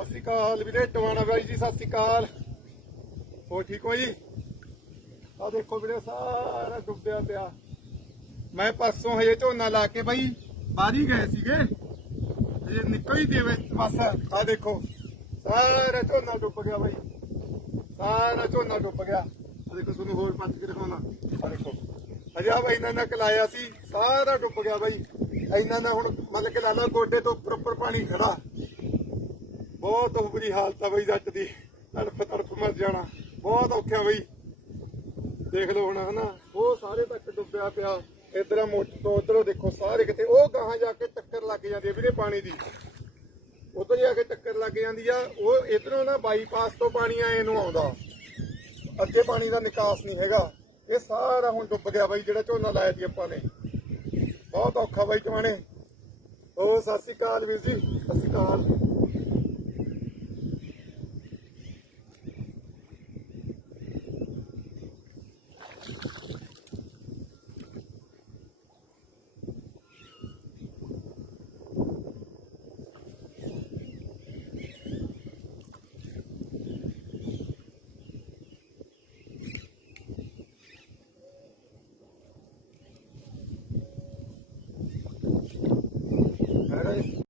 ਸਤਿ ਸ਼੍ਰੀ ਅਕਾਲ ਵੀਰੇ, ਟਵਾਣਾ ਬਾਈ ਜੀ, ਸਤਿ ਸ਼੍ਰੀ ਅਕਾਲ। ਹੋ ਠੀਕ ਹੋ ਜੀ? ਆ ਦੇਖੋ ਵੀਰੇ, ਸਾਰਾ ਡੁੱਬਿਆ ਪਿਆ। ਮੈਂ ਪਰਸੋਂ ਹਜੇ ਝੋਨਾ ਲਾ ਕੇ ਬਾਈ ਬਾਹਰੀ ਗਏ ਸੀਗੇ। ਹਜੇ ਨਿਕਲ ਹੀ ਦੇ ਬਸ ਆ ਦੇਖੋ। ਸਾਰਾ ਝੋਨਾ ਡੁੱਬ ਗਿਆ ਬਾਈ। ਸਾਰਾ ਝੋਨਾ ਡੁੱਬ ਗਿਆ। ਆ ਦੇਖੋ, ਤੁਹਾਨੂੰ ਹੋਰ ਪੱਟ ਕੇ ਦਿਖਾਉਣਾ। ਆ ਦੇਖੋ। ਹਜੇ ਆ ਬਾਈ ਇਹਨਾਂ ਨੇ ਕਲਾਇਆ ਸੀ, ਸਾਰਾ ਡੁੱਬ ਗਿਆ ਬਾਈ। ਇਹਨਾਂ ਦਾ ਹੁਣ, ਮਤਲਬ ਕਿ ਲਾ ਲਓ ਗੋਡੇ ਤੋਂ ਉੱਪਰ ਉੱਪਰ ਪਾਣੀ ਖੜਾ। ਬਹੁਤ ਬੁਰੀ ਹਾਲਤ ਆ ਬਈ ਜੱਟ ਦੀ। ਤੜਫ ਤੜਫ ਮਰ ਜਾਣਾ। ਬਹੁਤ ਔਖਾ ਬਈ। ਦੇਖ ਲਓ ਹੁਣ, ਹਨਾ? ਉਹ ਸਾਰੇ ਤੱਕ ਡੁੱਬਿਆ ਪਿਆ। ਇਧਰ ਮੋਟਰ ਤੋਂ ਉਧਰੋਂ ਦੇਖੋ, ਸਾਰੇ ਕਿਤੇ ਉਹ ਗਾਹਾਂ ਜਾ ਕੇ ਟੱਕਰ ਲੱਗ ਜਾਂਦੀ ਹੈ ਵੀਰੇ ਪਾਣੀ ਦੀ। ਉਧਰ ਜਾ ਕੇ ਟੱਕਰ ਲੱਗ ਜਾਂਦੀ ਆ। ਉਹ ਇਧਰੋਂ ਨਾ ਬਾਈਪਾਸ ਤੋਂ ਪਾਣੀ ਆਏ ਨੂੰ ਆਉਂਦਾ। ਅੱਗੇ ਪਾਣੀ ਦਾ ਨਿਕਾਸ ਨਹੀਂ ਹੈਗਾ। ਇਹ ਸਾਰਾ ਹੁਣ ਡੁੱਬ ਗਿਆ ਬਾਈ, ਜਿਹੜਾ ਝੋਨਾ ਲਾਇਆ ਸੀ ਆਪਾਂ ਨੇ। ਬਹੁਤ ਔਖਾ ਬਾਈ ਟਵਾਣੇ ਉਹ ਸਤਿ ਸ਼੍ਰੀ ਅਕਾਲ ਵੀਰ ਜੀ। ਸਤਿ ਸ਼੍ਰੀ ਅਕਾਲ। right?